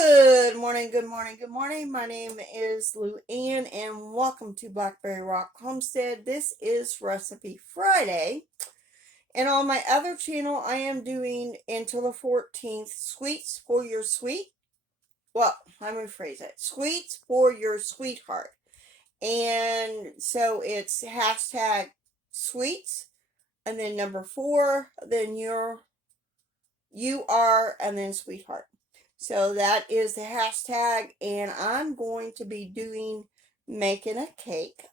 Good morning, good morning, good morning. My name is Lou Ann and welcome to Blackberryrock Homestead. This is Recipe Friday. And on my other channel, I am doing until the 14th sweets for your sweet. Well, let me rephrase it. Sweets for your sweetheart. And so it's hashtag sweets and then number 4, then you are, and then sweetheart. So that is the hashtag, and I'm going to be making a cake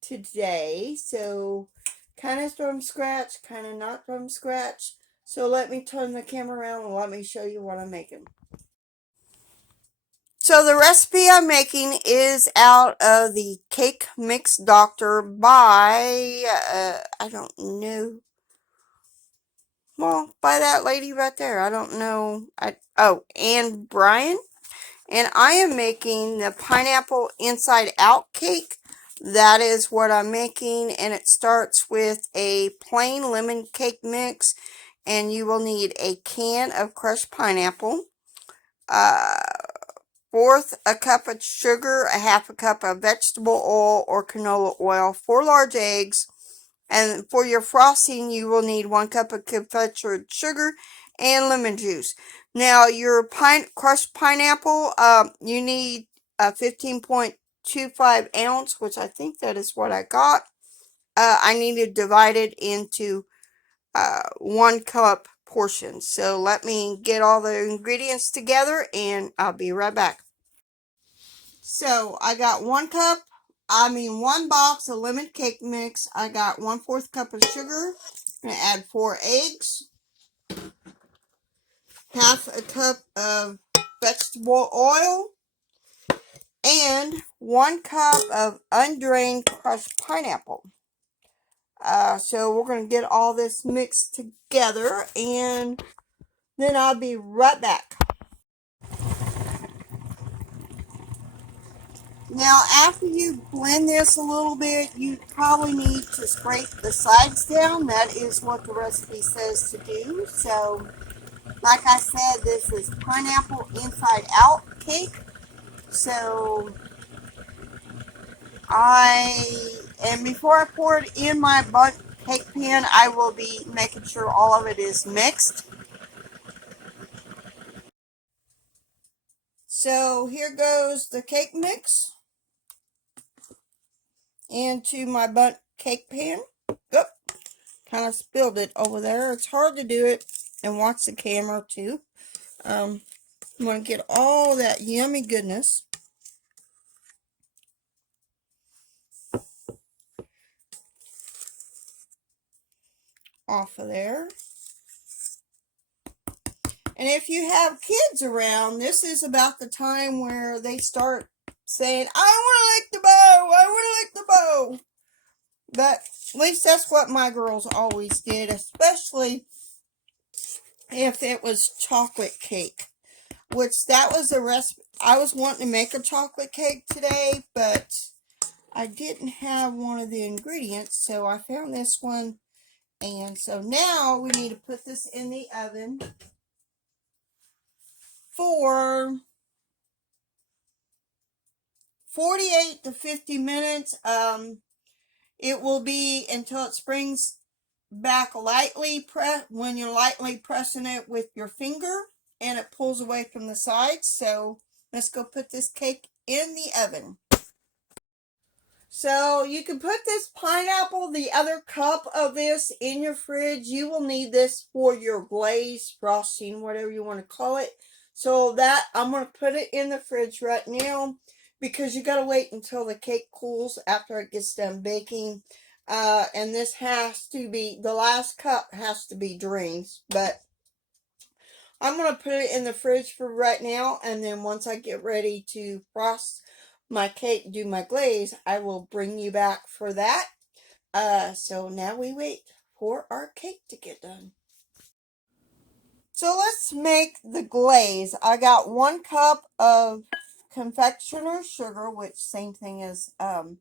today. So kind of from scratch, kind of not from scratch. So let me turn the camera around and let me show you what I'm making. So the recipe I'm making is out of the Cake Mix Doctor by I don't know. Well, by that lady right there. I don't know. And Brian. And I am making the pineapple inside out cake. That is what I'm making. And it starts with a plain lemon cake mix. And you will need a can of crushed pineapple. Fourth, a cup of sugar, a half a cup of vegetable oil or canola oil, 4 large eggs. And for your frosting, you will need 1 cup of confectionered sugar and lemon juice. Now, your crushed pineapple, you need a 15.25 ounce, which I think that is what I got. I need to divide it into 1 cup portions. So let me get all the ingredients together and I'll be right back. So I got 1 box of lemon cake mix. I got 1/4 cup of sugar. I'm going to add 4 eggs. Half a cup of vegetable oil. And 1 cup of undrained crushed pineapple. So we're going to get all this mixed together and then I'll be right back. Now, after you blend this a little bit, you probably need to scrape the sides down. That is what the recipe says to do. So, like I said, this is pineapple inside out cake. So, before I pour it in my bundt cake pan, I will be making sure all of it is mixed. So, here goes the cake mix into my bundt cake pan. Oop. Kind of spilled it over there. It's hard to do it and watch the camera too. I'm going to get all that yummy goodness off of there. And if you have kids around, this is about the time where they start saying, I want to lick the bow, I want to lick the bow. But at least that's what my girls always did, especially if it was chocolate cake. Which that was a recipe. I was wanting to make a chocolate cake today, but I didn't have one of the ingredients, so I found this one. And so now we need to put this in the oven for 48 to 50 minutes. It will be until it springs back lightly. When you're lightly pressing it with your finger and it pulls away from the sides. So let's go put this cake in the oven. So you can put this pineapple, the other cup of this, in your fridge. You will need this for your glaze, frosting, whatever you want to call it. So that I'm going to put it in the fridge right now because you got to wait until the cake cools after it gets done baking. And this has to be, the last cup has to be drained. But I'm going to put it in the fridge for right now. And then once I get ready to frost my cake, do my glaze, I will bring you back for that. So now we wait for our cake to get done. So let's make the glaze. I got 1 cup of confectioner's sugar, which same thing as, it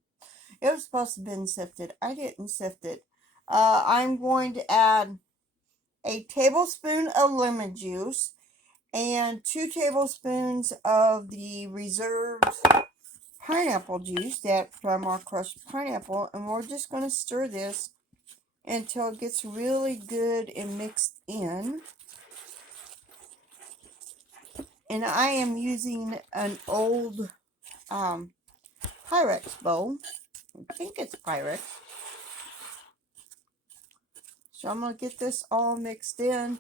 was supposed to have been sifted. I didn't sift it. I'm going to add a tablespoon of lemon juice. and 2 tablespoons of the reserved pineapple juice that from our crushed pineapple, and we're just going to stir this until it gets really good and mixed in. And I am using an old Pyrex bowl. I think it's Pyrex. So I'm going to get this all mixed in.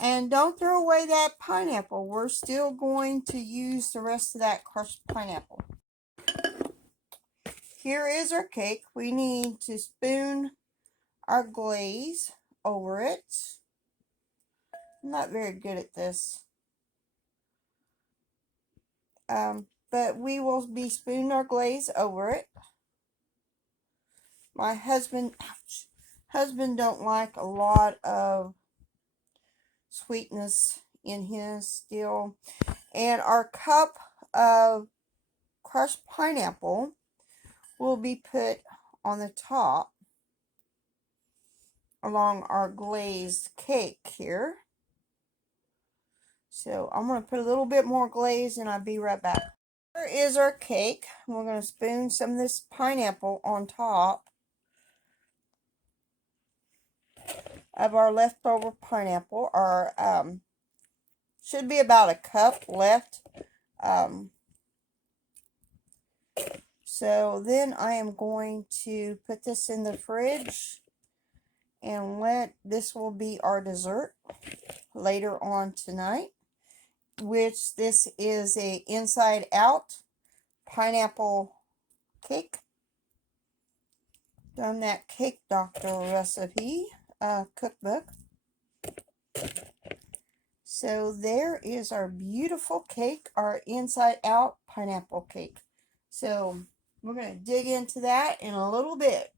And don't throw away that pineapple. We're still going to use the rest of that crushed pineapple. Here is our cake. We need to spoon our glaze over it. I'm not very good at this. But we will be spooning our glaze over it. My husband don't like a lot of sweetness in his still. And our cup of crushed pineapple will be put on the top along our glazed cake here. So I'm going to put a little bit more glaze and I'll be right back. Here is our cake. We're going to spoon some of this pineapple on top of our leftover pineapple. Our should be about a cup left. So then I am going to put this in the fridge and this will be our dessert later on tonight, which this is a inside out pineapple cake. Done that cake doctor recipe cookbook. So there is our beautiful cake, our inside out pineapple cake. So we're going to dig into that in a little bit.